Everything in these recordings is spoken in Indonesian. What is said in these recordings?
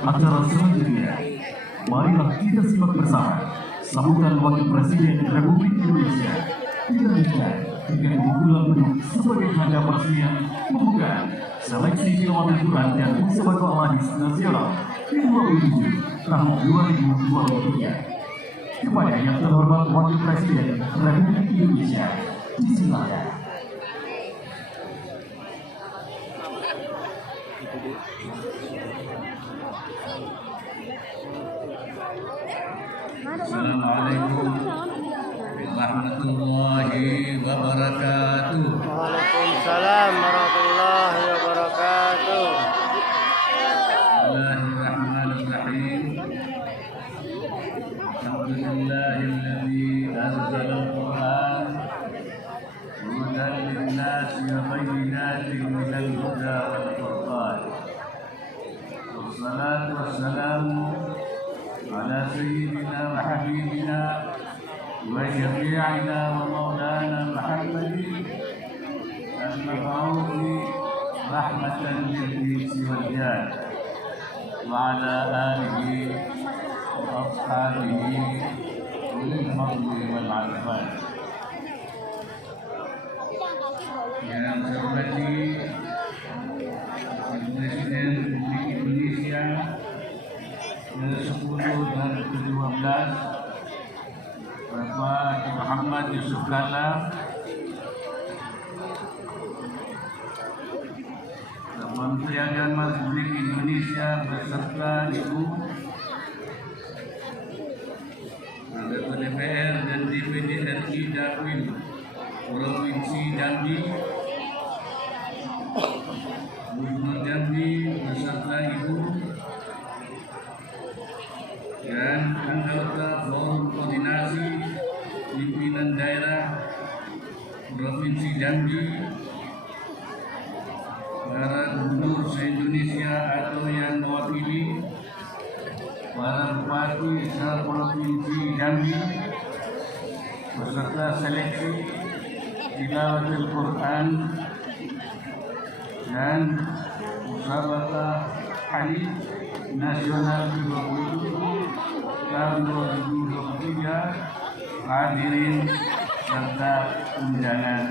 acara selanjutnya. Marilah kita simak bersama sambutan Wakil Presiden Republik Indonesia dilanjutkan dengan unggulan penuh sebagai tanda peresmian pembukaan seleksi film hiburan dan musabaqah Al-Hadis Nasional di 27 tahun 2023. Kepada yang terhormat Wakil Presiden Republik Indonesia, disilakan. Assalamualaikum warahmatullahi wabarakatuh. Waalaikumsalam warahmatullahi wabarakatuh. Bismillahirrahmanirrahim. Alhamdulillahilladzi anzala al-Qur'an hudan lin-nasi wa bayyinatin minal huda wal furqan. Wassalatu wassalamu ala sayyidina wa habibina wa syafi'ina wa maulana Muhammadin al-mab'uthi rahmatan lil-insi wal jan wa ala alihi wa ashabihi ulil fadli wal 'afwan. Yang saya hormati Presiden Republik Indonesia ke-10 dan ke-12 Bapak Haji Muhammad Yusuf Kalla, Menteri Agama Republik Indonesia beserta Ibu Ketua DPR dan DPD RI Dapil Provinsi Jambi, Gubernur Jambi beserta Ibu dan anggota Forum Koordinasi Pimpinan Daerah Provinsi Jambi, para gubernur se-Indonesia atau yang mewakili, para bupati se-Provinsi Jambi beserta seleksi tilawatul Quran dan musabaqah hadis nasional ke-27 tahun 2023, hadirin serta undangan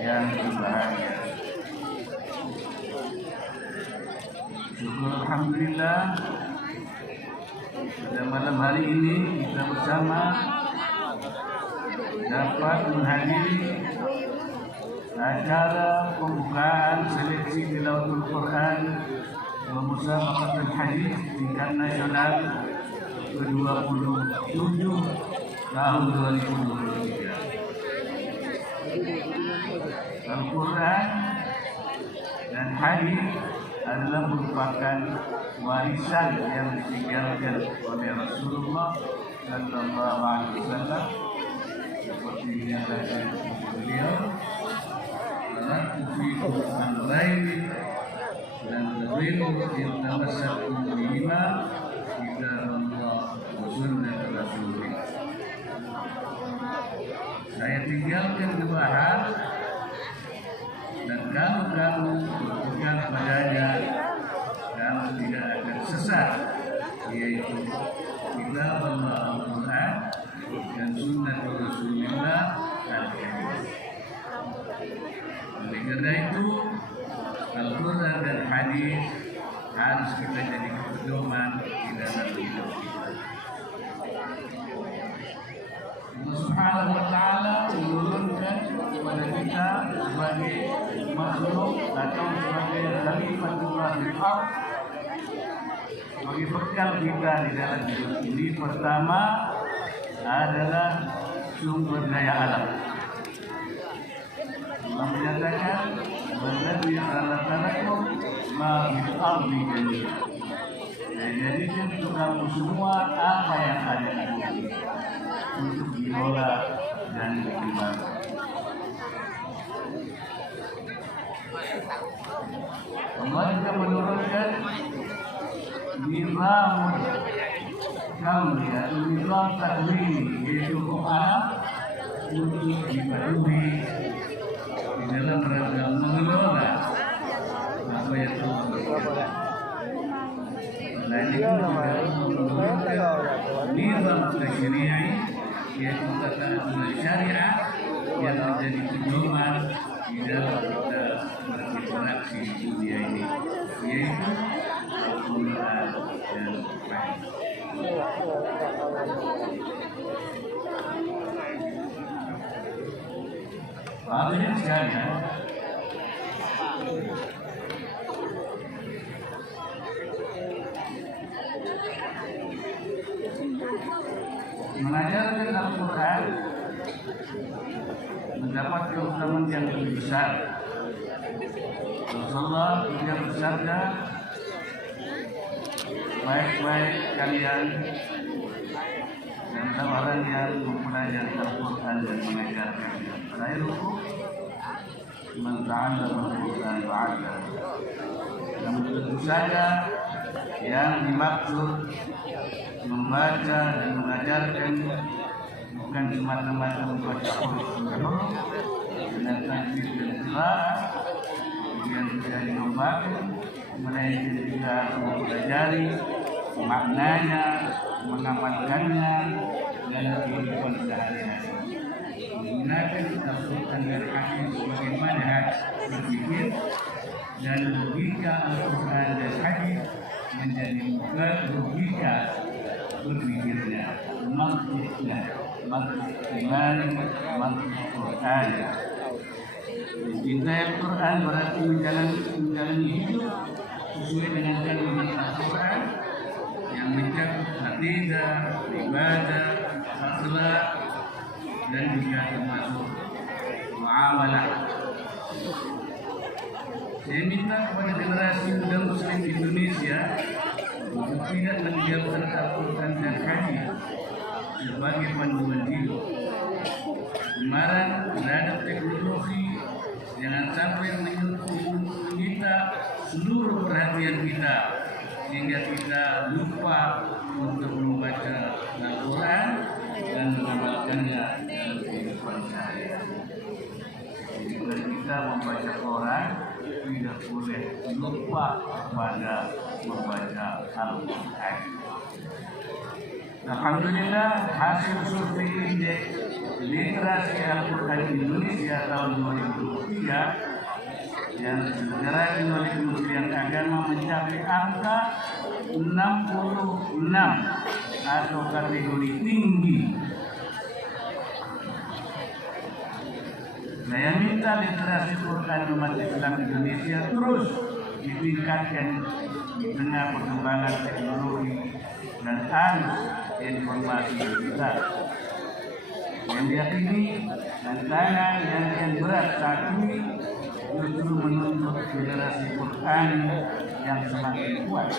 yang berbahagia. Syukur alhamdulillah pada malam hari ini kita bersama dapat menghadiri acara pembukaan seleksi tilawatul Quran wa musabaqatul hadis tingkat nasional ke-27 tahun 2023. Al-Quran dan hadis adalah merupakan warisan yang ditinggalkan oleh Rasulullah Sallallahu Alaihi Wasallam, seperti dinyatakan beliau, "Lakufikum al-laili dan tadillu yang tamassakum bihima kitabullah wa sunnah Rasulih." Saya tinggalkan dua hal dan kamu berpegang padanya, kamu tidak akan sesat, yaitu kitab Allah Al-Quran dan sunnah Rasulullah Al-Karim. Oleh karena itu, Al-Quran dan hadis harus kita jadikan pedoman di dalam hidup kita. Allah Subhanahu wa Ta'ala menurunkan kepada kita sebagai makhluk atau sebagai khalifatullah fil ardh, sebagai bekal kita di dalam hidup ini. Pertama adalah sumber daya alam. Allah menyatakan, "Walladzi khalaqalakum ma fil ardi jami'an." Jadikan untuk kamu semua apa yang ada di bumi untuk diolah dan dikembangkan. Allah juga menurunkan nizam kauni atau nizam takwini, yaitu Quran, untuk dipatuhi di dalam rangka mengelola apa yang telah berlaku. Selain itu juga nizam tasyri'i yaitu tata aturan syariat yang menjadi pedoman di dalam kita berinteraksi di dunia ini, yaitu Al-Quran dan Hadis. Hadirin sekalian, mengajarkan Al-Quran mendapat keutamaan yang lebih besar. Rasulullah juga bersabda, baik-baik kalian dan orang yang mempelajari Al-Quran dan mengajarkannya. Khairukum man ta'allama Al-Quran wa 'allama. Namun tentu saja yang dimaksud membaca dan mengajarkan bukan semata-mata membaca huruf dengan tajwid dan qiraat yang tidak dibaca, melainkan juga mempelajari maknanya, mengamalkannya dalam kehidupan sehari-hari, menggunakan Al-Quran dan Hadis sebagai manhaj berpikir, dan logika Al-Quran dan Hadis menjadi logika berpikirnya, mantiknya, mantik iman, mantik Quran. Mencintai Al-Quran berarti menjalani hidup sesuai dengan kalimat Al-Quran yang mencakup akidah, ibadah, akhlak, dan juga termasuk muamalah. Saya minta kepada generasi muda Muslim Indonesia untuk tidak meninggalkan Al-Quran dan Hadis sebagai panduan hidup. Kemarin terhadap teknologi jangan sampai menyita seluruh perhatian kita sehingga kita lupa untuk membaca Al-Quran dan mengamalkannya dalam kehidupan sehari-hari. Jika kita membaca Quran, tidak boleh lupa pada membaca Al-Quran. Alhamdulillah, hasil survei indeks literasi Al-Quran Indonesia tahun 2023 yang diselenggarakan oleh Kementerian Agama mencapai angka 66 atau kategori tinggi. Saya minta literasi Quran umat Islam Indonesia terus ditingkatkan di tengah perkembangan teknologi dan arus informasi digital. Yang diyakini tantangan yang berat saat ini justru menuntut generasi Quran yang semakin kuat.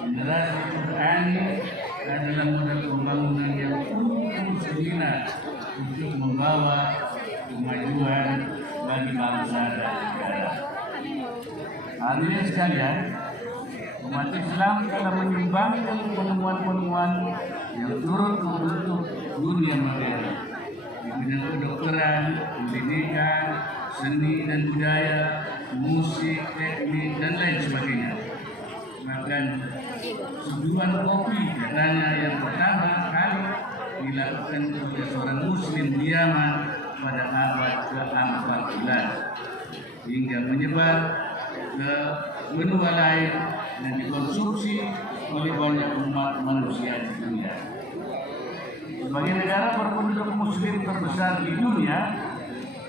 Generasi Quran adalah modal pembangunan yang bersemangat untuk membawa kemajuan bagi bangsa dan negara. Hadirin sekalian, umat Islam telah menyumbangkan penemuan-penemuan yang turut membentuk dunia modern di bidang kedokteran, pendidikan, seni dan budaya, musik, teknik, dan lain sebagainya. Bahkan seduhan kopi katanya yang pertama kali dilakukan oleh seorang Muslim di Yaman pada abad ke-14 hingga menyebar ke benua lain dan dikonsumsi oleh banyak umat manusia di dunia. Sebagai negara berpenduduk Muslim terbesar di dunia,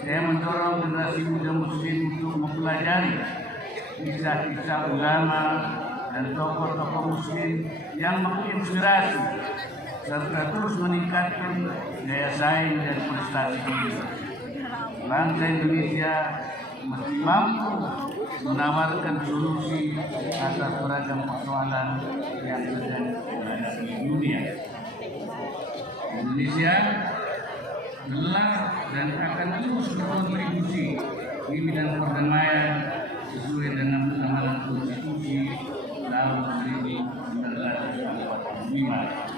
saya mendorong generasi muda Muslim untuk mempelajari kisah-kisah ulama dan tokoh-tokoh Muslim yang menginspirasi serta terus meningkatkan daya saing dan prestasi diri. Bangsa Indonesia mesti mampu menawarkan solusi atas beragam persoalan yang sedang dihadapi dunia. Indonesia telah dan akan terus berkontribusi di bidang perdamaian sesuai dengan amanat konstitusi tahun 1945.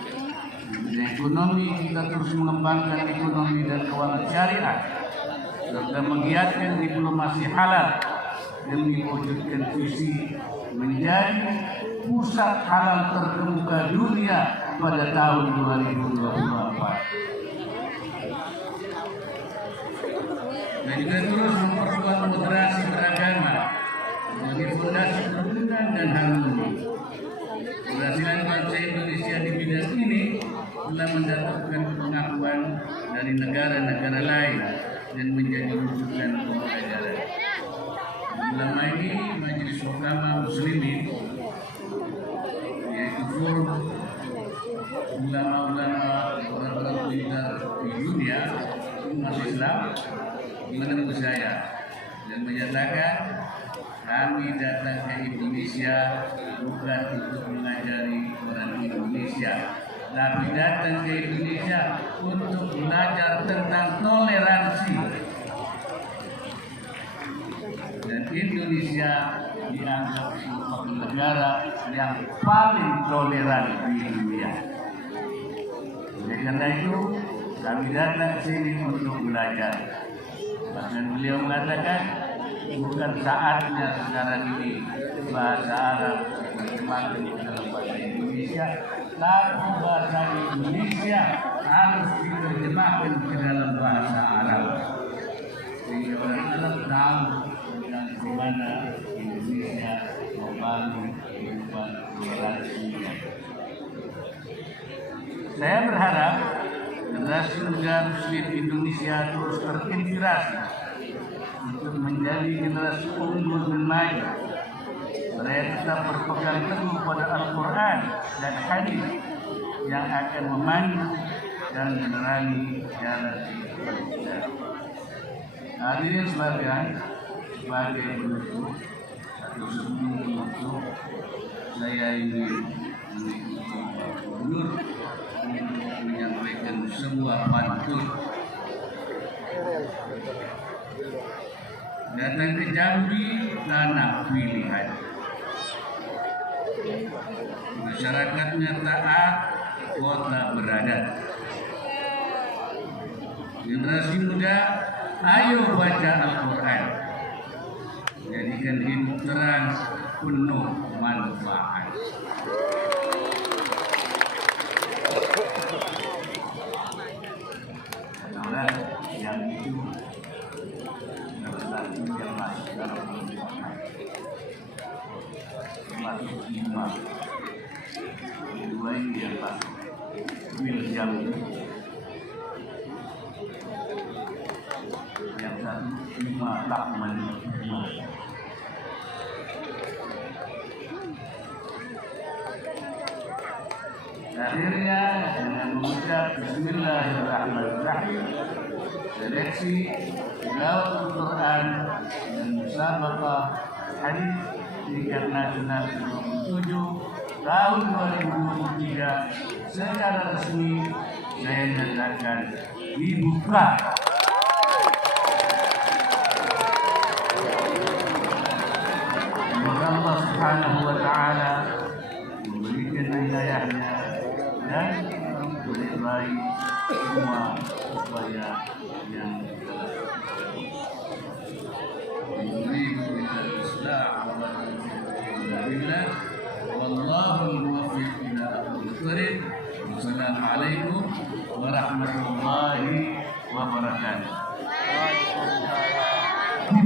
Di ekonomi kita terus mengembangkan ekonomi dan keuangan syariah serta menggiatkan diplomasi halal demi mewujudkan visi menjadi pusat halal terkemuka dunia pada tahun 2024. Dan juga terus memperkuat moderasi beragama sebagai fondasi kerukunan dan harmoni. Keberhasilan bangsa Indonesia di bidang ini telah mendapatkan pengakuan dari negara-negara lain dan menjadi rujukan pembelajaran. Selama ini Majelis Ulama Muslimin, yaitu forum ulama-ulama orang-orang pintar di dunia umat Islam, menemui saya dan menyatakan kami datang ke Indonesia bukan untuk mengajari orang Indonesia, tapi datang ke Indonesia untuk belajar tentang toleransi. Dan Indonesia dianggap sebagai negara yang paling toleran di dunia. Oleh karena itu, kami datang ke sini untuk belajar. Bahkan beliau mengatakan, bukan saatnya sekarang ini bahasa Arab semakin dalam bahasa Indonesia, tapi bahasa Indonesia harus diterjemahkan ke dalam bahasa Arab. Sehingga orang Arab tahu tentang bagaimana Indonesia membangun kehidupan toleransinya. Saya berharap generasi muda Muslim Indonesia terus terinspirasi untuk menjadi generasi unggul dan maju. Mereka tetap berpegang teguh pada Al-Quran dan hadis yang akan memandu dan menerangi jalan Indonesia. Hadirin sekalian, sebagai penutup atau sebelum penutup, saya ingin mengikuti Gubernur untuk menyampaikan sebuah pantun. Datang ke Jambi, tanah pilihan. Masyarakatnya taat, kota beradat. Generasi muda, ayo baca Al-Quran. Jadikan hidup terang, penuh manfaat. Karena yang itu satu yang masuk dalam kehidupan, masuk iman. Kedua ini yang masuk jam yang satu lima takman. Akhirnya dengan mengucap Bismillahirrahmanirrahim, seleksi tilawah Al-Quran dan musabaqah hadis tingkat nasional 27 tahun 2023 secara resmi saya nyatakan dibuka. Semoga Allah Subhanahu wa Ta'ala memberikan hidayahnya dan memperbaiki semua upaya yang Wassalamualaikum warahmatullahi wabarakatuh.